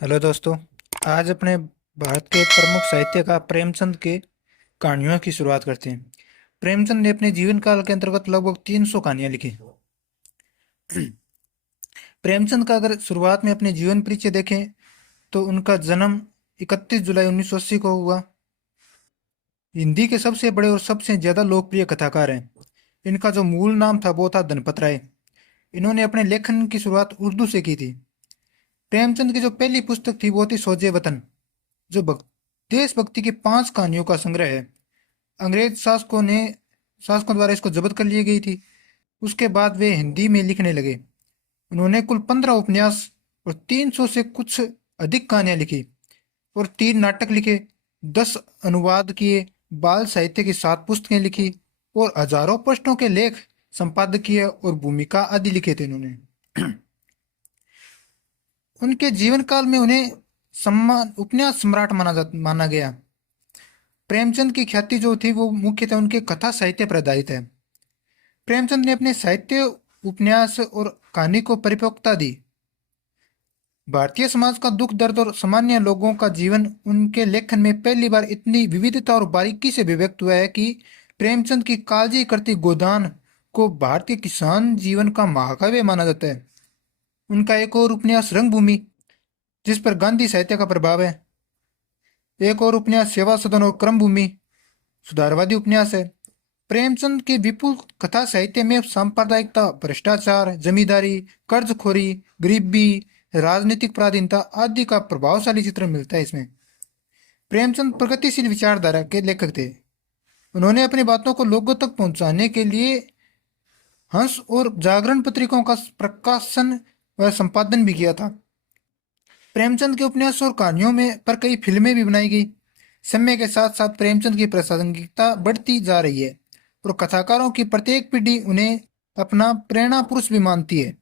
Hello दोस्तों। आज अपने भारत के प्रमुख साहित्यकार प्रेमचंद के कहानियों की शुरुआत करते हैं। प्रेमचंद ने अपने जीवन काल के अंतर्गत लगभग 300 कहानियां लिखी। प्रेमचंद का अगर शुरुआत में अपने जीवन परिचय देखें तो उनका जन्म 31 जुलाई 1980 को हुआ। हिंदी के सबसे बड़े और सबसे ज्यादा लोकप्रिय कथाकार हैं। इनका जो मूल नाम था वो था धनपत राय। इन्होंने अपने लेखन की शुरुआत उर्दू से की थी। प्रेमचंद की जो पहली पुस्तक थी वो थी सोजे वतन, जो देशभक्ति की 5 कहानियों का संग्रह है। अंग्रेज शासकों द्वारा इसको जब्त कर ली गई थी। उसके बाद वे हिंदी में लिखने लगे। उन्होंने कुल 15 उपन्यास और 300 से कुछ अधिक कहानियां लिखी और 3 नाटक लिखे, 10 अनुवाद किए, बाल साहित्य की 7 पुस्तकें लिखी और हजारों पृष्ठों के लेख, संपादकीय और भूमिका आदि लिखे थे इन्होंने। उनके जीवन काल में उन्हें सम्मान उपन्यास सम्राट माना गया। प्रेमचंद की ख्याति जो थी वो मुख्यतः उनके कथा साहित्य पर आधारित है। प्रेमचंद ने अपने साहित्य, उपन्यास और कहानी को परिपक्वता दी। भारतीय समाज का दुख दर्द और सामान्य लोगों का जीवन उनके लेखन में पहली बार इतनी विविधता और बारीकी से अभिव्यक्त हुआ है कि प्रेमचंद की कालजी करती गोदान को भारतीय किसान जीवन का महाकाव्य माना जाता है। उनका एक और उपन्यास रंगभूमि, जिस पर गांधी साहित्य का प्रभाव है। एक और उपन्यास सेवा सदन और क्रमभूमि सुधारवादी उपन्यास है। प्रेमचंद के विपुल कथा साहित्य में सांप्रदायिकता, भ्रष्टाचार, जमींदारी, कर्जखोरी, गरीबी, राजनीतिक पराधीनता आदि का प्रभावशाली चित्र मिलता है इसमें। प्रेमचंद प्रगतिशील विचारधारा के लेखक थे। उन्होंने अपनी बातों को लोगों तक पहुंचाने के लिए हंस और जागरण पत्रिकाओं का प्रकाशन व संपादन भी किया था। प्रेमचंद के उपन्यास और कहानियों में पर कई फिल्में भी बनाई गई। समय के साथ साथ प्रेमचंद की प्रासंगिकता बढ़ती जा रही है और कथाकारों की प्रत्येक पीढ़ी उन्हें अपना प्रेरणा पुरुष भी मानती है।